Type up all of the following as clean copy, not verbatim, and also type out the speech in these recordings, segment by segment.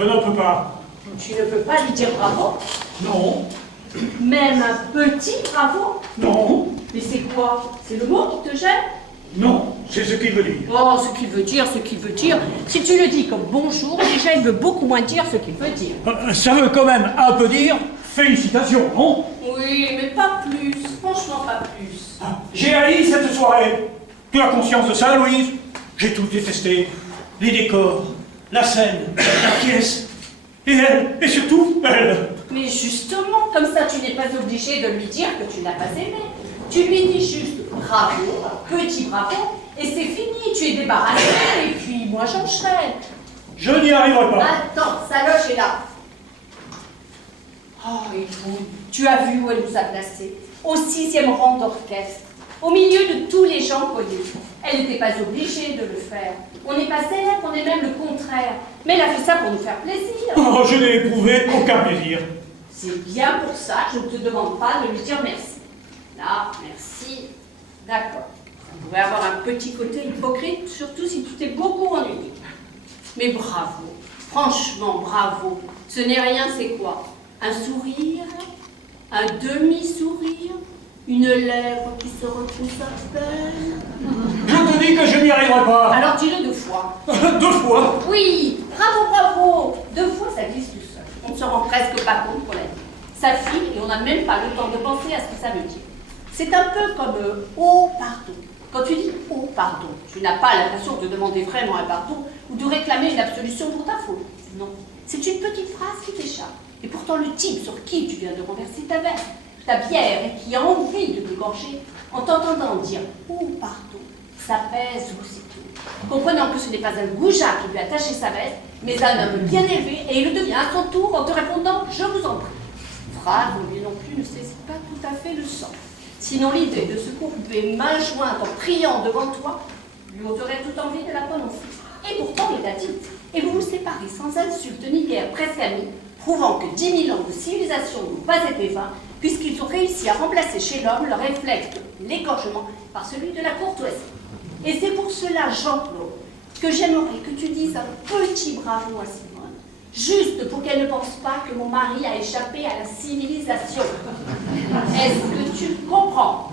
Je ne peux pas. Tu ne peux pas lui dire bravo? Non. Même un petit bravo? Non. Mais c'est quoi? C'est le mot qui te gêne? Non, c'est ce qu'il veut dire. Oh, ce qu'il veut dire, ce qu'il veut dire. Si tu le dis comme bonjour, déjà il veut beaucoup moins dire ce qu'il veut dire. Ça veut quand même un peu dire félicitations, non? Oui, mais pas plus. Franchement, pas plus. J'ai haï cette soirée. Tu as conscience de ça, Louise? J'ai tout détesté. Les décors, la scène, la pièce. Et elle, et surtout elle. Mais justement, comme ça, tu n'es pas obligé de lui dire que tu n'as pas aimé. Tu lui dis juste bravo, petit bravo, et c'est fini, tu es débarrassé, et puis moi j'enchaîne. Je n'y arriverai pas. Attends, sa loge est là. Oh, écoute, tu as vu où elle nous a placés? Au 6e rang d'orchestre, au milieu de tous les gens connus. Elle n'était pas obligée de le faire. On n'est pas célèbre, on est même le contraire. Mais elle a fait ça pour nous faire plaisir. Oh, je n'ai éprouvé aucun plaisir. C'est bien pour ça que je ne te demande pas de lui dire merci. Là, merci. D'accord. Ça pourrait avoir un petit côté hypocrite, surtout si tu t'es beaucoup ennuyé. Mais bravo. Franchement, bravo. Ce n'est rien, c'est quoi? Un sourire? Un demi-sourire? Une lèvre qui se repousse à peine? Je te dis que je n'y arriverai pas. Alors dis-le 2 fois. 2 fois? Oui, bravo, bravo. 2 fois, ça glisse tout seul. On ne se rend presque pas compte pour la dire. Ça file et on n'a même pas le temps de penser à ce que ça veut dire. C'est un peu comme oh pardon. Quand tu dis oh pardon, tu n'as pas l'impression de demander vraiment un pardon ou de réclamer une absolution pour ta faute. Non, c'est une petite phrase qui t'échappe. Et pourtant le type sur qui tu viens de renverser ta bière et qui a envie de t'égorger, en t'entendant dire oh pardon, ça pèse aussitôt. Comprenant que ce n'est pas un goujat qui lui a taché sa veste, mais un homme bien élevé, et il le devient à son tour en te répondant je vous en prie. Phrase où lui non plus ne saisit pas tout à fait le sens. Sinon l'idée de se courber main jointe en priant devant toi lui ôterait toute envie de la prononcer. Et pourtant il l'a dit. Et vous vous séparez sans insulte ni guerre presque amis, prouvant que 10 000 ans de civilisation n'ont pas été vains, puisqu'ils ont réussi à remplacer chez l'homme le réflexe de l'égorgement par celui de la courtoisie. Et c'est pour cela, Jean-Claude, que j'aimerais que tu dises un petit bravo à Simone, juste pour qu'elle ne pense pas que mon mari a échappé à la civilisation. Est-ce que tu comprends?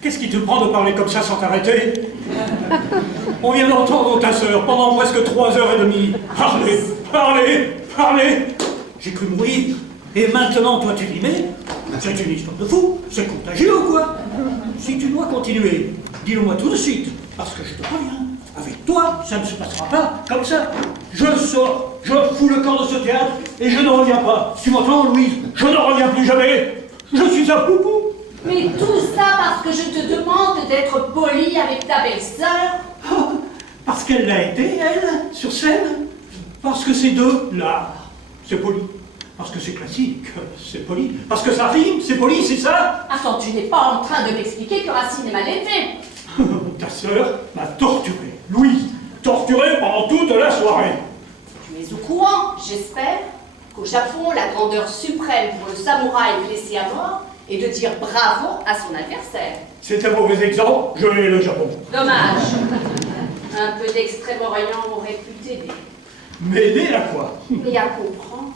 Qu'est-ce qui te prend de parler comme ça sans t'arrêter? On vient d'entendre ta sœur pendant presque 3h30. Parler. J'ai cru mourir. Et maintenant, toi, tu m'y mets? C'est une histoire de fou. C'est contagieux ou quoi? Si tu dois continuer, dis-le-moi tout de suite. Parce que je te préviens, avec toi, ça ne se passera pas comme ça. Je sors, je fous le camp de ce théâtre et je ne reviens pas. Tu m'entends, Louise? Je ne reviens plus jamais. Je suis un poupou. Mais tout ça parce que je te demande d'être poli avec ta belle-sœur? Oh, parce qu'elle l'a été, elle, sur scène. Parce que c'est de l'art. C'est poli. Parce que c'est classique, c'est poli. Parce que ça rime, c'est poli, c'est ça? Attends, tu n'es pas en train de m'expliquer que Racine est mal élevé. Ta sœur m'a torturé, Louise, torturé pendant toute la soirée. Tu es au courant, j'espère, qu'au Japon, la grandeur suprême pour le samouraï blessé à mort est de dire bravo à son adversaire. C'est un mauvais exemple, je hais le Japon. Dommage. Un peu d'Extrême-Orient aurait pu t'aider. M'aider à quoi? Et à comprendre.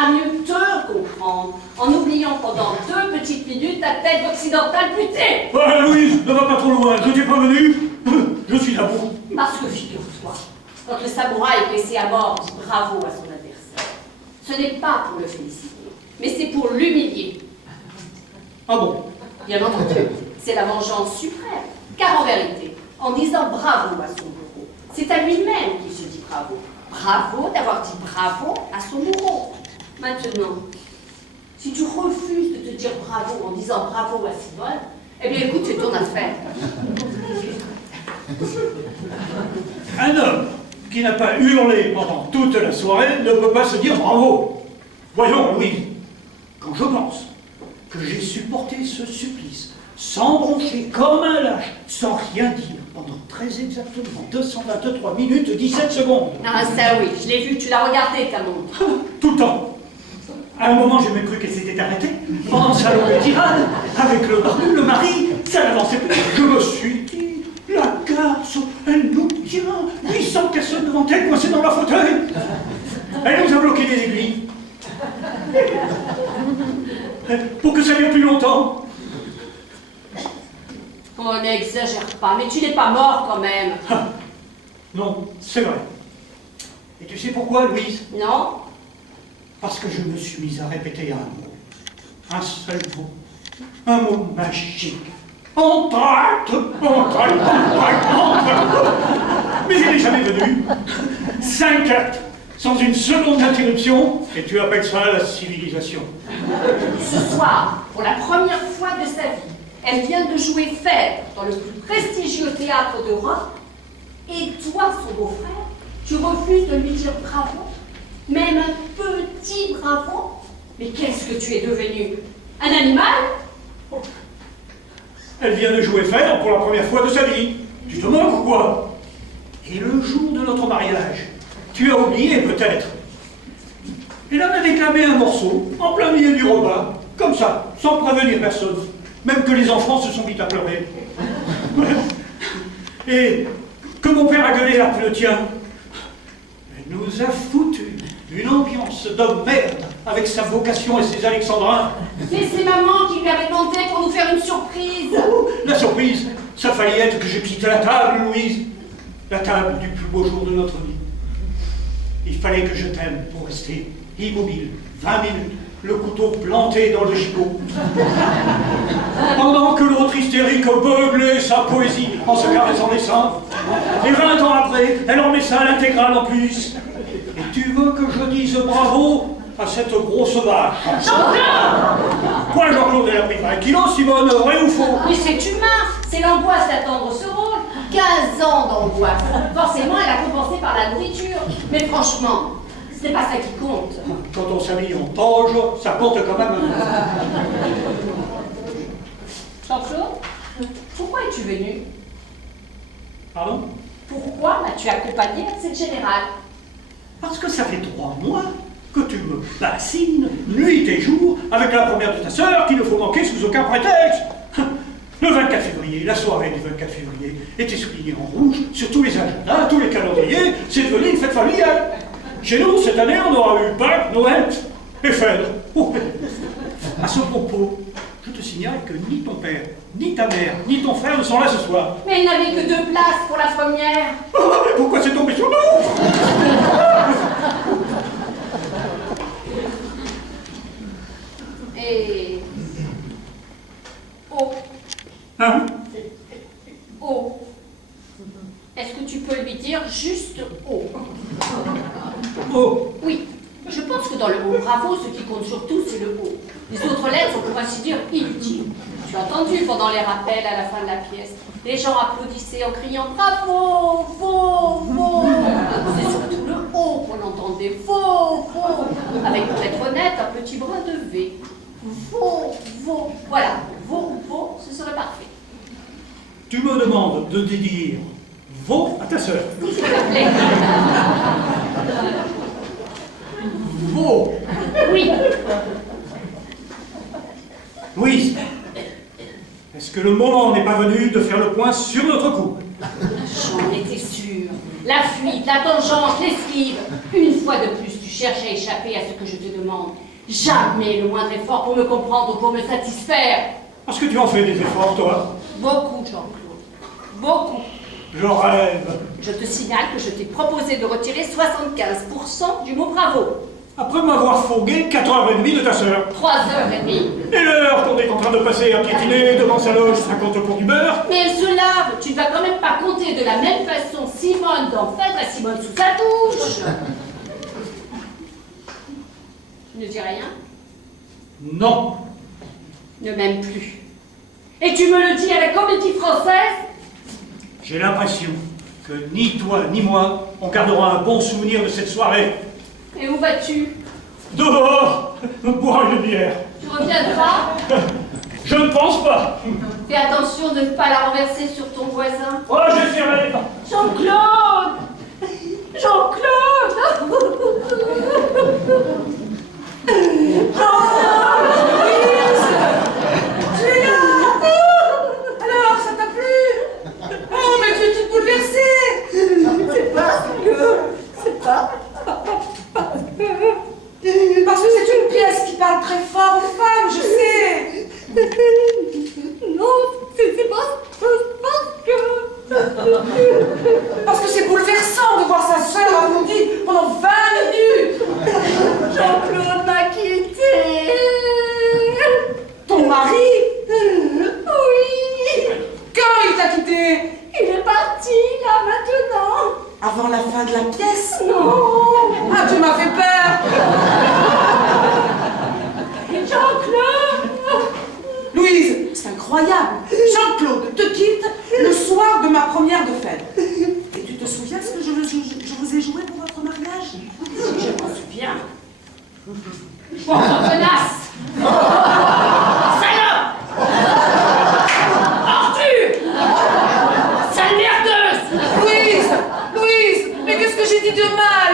À mieux te comprendre, en oubliant pendant 2 petites minutes ta tête occidentale butée. Ah, Louise, ne va pas trop loin, je t'ai prévenu. Je suis là pour. Parce que figure-toi, quand le samouraï blessé à mort dit bravo à son adversaire, ce n'est pas pour le féliciter, mais c'est pour l'humilier. Ah bon? Bien entendu, c'est la vengeance suprême. Car en vérité, en disant bravo à son bourreau, c'est à lui-même qu'il se dit bravo. Bravo d'avoir dit bravo à son bourreau. Maintenant, si tu refuses de te dire bravo en disant bravo à Simone, eh bien écoute, c'est ton affaire. Un homme qui n'a pas hurlé pendant toute la soirée ne peut pas se dire bravo. Voyons, Louise, quand je pense que j'ai supporté ce supplice, sans broncher, comme un lâche, sans rien dire, pendant très exactement 223 minutes 17 secondes. Ah ça oui, je l'ai vu, tu l'as regardé ta montre. Tout le temps. À un moment, j'ai même cru qu'elle s'était arrêtée. Pendant sa longue tirade, avec le barbu, le mari, ça n'avançait plus. Je me suis dit, la garce, Elle nous tient 800 personnes devant elle, coincées dans leur fauteuil. Elle nous a bloqué des aiguilles. Pour que ça dure plus longtemps. Oh, n'exagère pas, mais tu n'es pas mort quand même. Ah, non, c'est vrai. Et tu sais pourquoi, Louise? Non? Parce que je me suis mise à répéter un mot. Un seul mot. Un mot magique. Entracte, entracte, entracte, entracte. Mais il n'est jamais venu. 5 actes, sans une seconde d'interruption, et tu appelles ça la civilisation. Ce soir, pour la première fois de sa vie, elle vient de jouer Phèdre dans le plus prestigieux théâtre d'Europe, et toi, son beau-frère, tu refuses de lui dire bravo, même un petit bravo. Mais qu'est-ce que tu es devenu? Un animal? Elle vient de jouer Phèdre pour la première fois de sa vie. Tu te moques ou quoi? Et le jour de notre mariage, tu as oublié peut-être. Elle en a déclamé un morceau, en plein milieu du repas, comme ça, sans prévenir personne. Même que les enfants se sont mis à pleurer. Et que mon père a gueulé après le tien, elle nous a foutu une ambiance de merde avec sa vocation et ses alexandrins. Mais c'est maman qui lui avait demandé pour nous faire une surprise. Oh, la surprise, ça fallait être que je quitte la table, Louise. La table du plus beau jour de notre vie. Il fallait que je t'aime pour rester immobile, 20 minutes, le couteau planté dans le gigot. Pendant que l'autre hystérique beuglait sa poésie en se caressant les seins. Et 20 ans après, elle en met ça à l'intégrale en plus. Et tu veux que je dise bravo à cette grosse vache? Jean-Claude! Quoi, Jean-Claude, elle a pris 20 kilos, Simone, vrai ou faux? Mais c'est humain, c'est l'angoisse d'attendre ce rôle. 15 ans d'angoisse. Forcément, elle a compensé par la nourriture. Mais franchement, ce n'est pas ça qui compte. Quand on s'habille en toge, ça compte quand même. Jean-Claude, pourquoi es-tu venu? Pardon? Pourquoi m'as-tu accompagné à cette générale? Parce que ça fait 3 mois que tu me bassines, nuit et jour, avec la première de ta sœur qu'il ne faut manquer sous aucun prétexte. Le 24 février, la soirée du 24 février, était soulignée en rouge sur tous les agendas, tous les calendriers, c'est devenu une fête familiale. Chez nous, cette année, on aura eu Pâques, Noël et Phèdre. Oh. À ce propos, je te signale que ni ton père, ni ta mère, ni ton frère ne sont là ce soir. Mais il n'avait que 2 places pour la première. Oh, mais pourquoi c'est tombé sur nous? Et... Oh, Hein? oh. Est-ce que tu peux lui dire juste oh? Oh. Oui, je pense que dans le mot bravo, ce qui compte surtout, c'est le oh. Les autres lettres sont pour ainsi dire inutiles. Tu as entendu pendant les rappels à la fin de la pièce. Les gens applaudissaient en criant bravo, faux, faux. C'est surtout le oh qu'on entendait, faux, faux. Avec, pour être honnête, un petit brin de V. Faux, faux. Voilà, faux ou faux, ce serait parfait. Tu me demandes de dire veau à ta sœur. S'il te plaît. Veau. Oui. Louise, est-ce que le moment n'est pas venu de faire le point sur notre couple? J'en étais sûre. La fuite, la tangente, l'esquive. Une fois de plus, tu cherches à échapper à ce que je te demande. Jamais le moindre effort pour me comprendre ou pour me satisfaire. Parce que tu en fais des efforts, toi. Beaucoup, Jean-Claude. Beaucoup. Je rêve. Je te signale que je t'ai proposé de retirer 75% du mot bravo. Après m'avoir fourgué 4h30 de ta sœur. 3h30. Et l'heure qu'on est en train de passer à piétiner devant sa loge 50 pour du beurre. Mais elle se lave. Tu ne vas quand même pas compter de la même façon Simone dans Phèdre et Simone sous sa douche. Tu ne dis rien? Non. Ne m'aime plus. Et tu me le dis à la Comédie Française? J'ai l'impression que ni toi ni moi, on gardera un bon souvenir de cette soirée. Et où vas-tu? Dehors, boire une bière. Tu reviendras? Je ne pense pas. Fais attention de ne pas la renverser sur ton voisin. Oh, j'essaierai. Jean-Claude! Jean-Claude! Tu es là! Alors, ça t'a plu? Oh, mais tu es toute bouleversée! pièces. Non. Ah, tu m'as fait peur. Jean-Claude. Louise, c'est incroyable. Jean-Claude te quitte le soir de ma première de fête. Et tu te souviens ce que je vous ai joué pour votre mariage? Je m'en souviens. Pauvre tenace. Salope. Arthur. Sale merdeuse. Louise, mais qu'est-ce que j'ai dit de mal?